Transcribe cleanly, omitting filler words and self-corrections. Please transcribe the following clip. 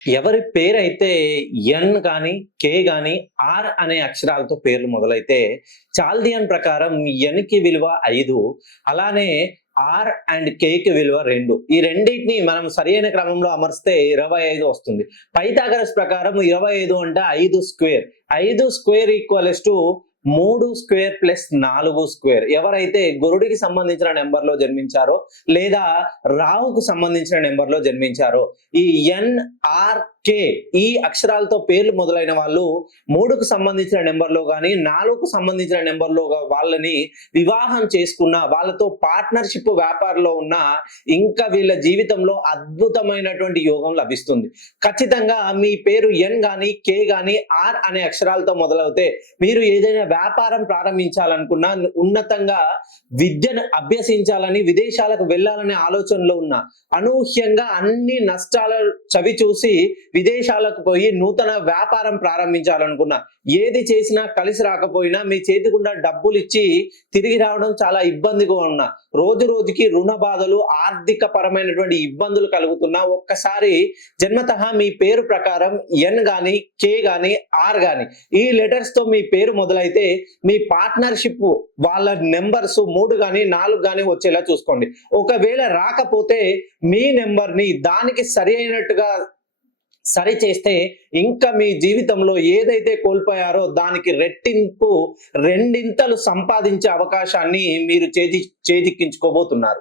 ఎవరి పేరైతే ఎన్ గాని, కే గాని, ఆర్ అనే అక్షరాలతో పేర్లు మొదలైతే చాల్దియన్ ప్రకారం ఎన్‌కి విలువ 5, అలానే ఆర్ అండ్ కేకి విలువ 2. ఈ రెండిటిని మనం సరియైన క్రమంలో అమర్స్తే 25 వస్తుంది. పైథాగరస్ ప్రకారం 25 అంటే 5 square. 5 square equals to 3 square plus 4 square. ఎవరైతే గురుడికి సంబంధించిన నెంబర్‌లో జన్మించారో లేదా రాహుకు సంబంధించిన నెంబర్‌లో జన్మించారో ఈ ఎన్, ఆర్, కే ఈ అక్షరాలతో పేర్లు మొదలైన వాళ్ళు 3కు సంబంధించిన నెంబర్‌లో గాని, 4కు సంబంధించిన నెంబర్‌లో వాళ్ళని వివాహం చేసుకున్న, వాళ్ళతో పార్ట్నర్‌షిప్ వ్యాపారంలో ఉన్న ఇంకా వీళ్ళ జీవితంలో అద్భుతమైనటువంటి యోగం లభిస్తుంది. ఖచ్చితంగా మీ పేరు ఎన్ గాని, కే గాని, ఆర్ అనే అక్షరాలతో మొదలవుతే మీరు ఏదైనా వ్యాపారం ప్రారంభించాలనుకున్నా, ఉన్నతంగా విద్యను అభ్యసించాలని, విదేశాలకు వెళ్ళాలనే ఆలోచనలో ఉన్న, అనూహ్యంగా అన్ని నష్టాల చవి చూసి విదేశాలకు పోయి నూతన వ్యాపారం ప్రారంభించాలనుకున్నా, ఏది చేసినా కలిసి రాకపోయినా మీ చేతికుండా డబ్బులు ఇచ్చి తిరిగి రావడం చాలా ఇబ్బందిగా ఉన్న, రోజు రోజుకి రుణ బాధలు, ఆర్థిక పరమైనటువంటి ఇబ్బందులు కలుగుతున్నా, ఒక్కసారి జన్మతః మీ పేరు ప్రకారం ఎన్ గాని, కే గాని, ఆర్ గాని ఈ లెటర్స్ తో మీ పేరు మొదలైతే మీ పార్ట్నర్షిప్ వాళ్ళ నెంబర్స్ 3 గాని 4 గాని వచ్చేలా చూసుకోండి. ఒకవేళ రాకపోతే మీ నెంబర్ ని దానికి సరి అయినట్టుగా సరి చేస్తే ఇంకా మీ జీవితంలో ఏదైతే కోల్పోయారో దానికి రెట్టింపు, రెండింతలు సంపాదించే అవకాశాన్ని మీరు చేజిక్కించుకోబోతున్నారు.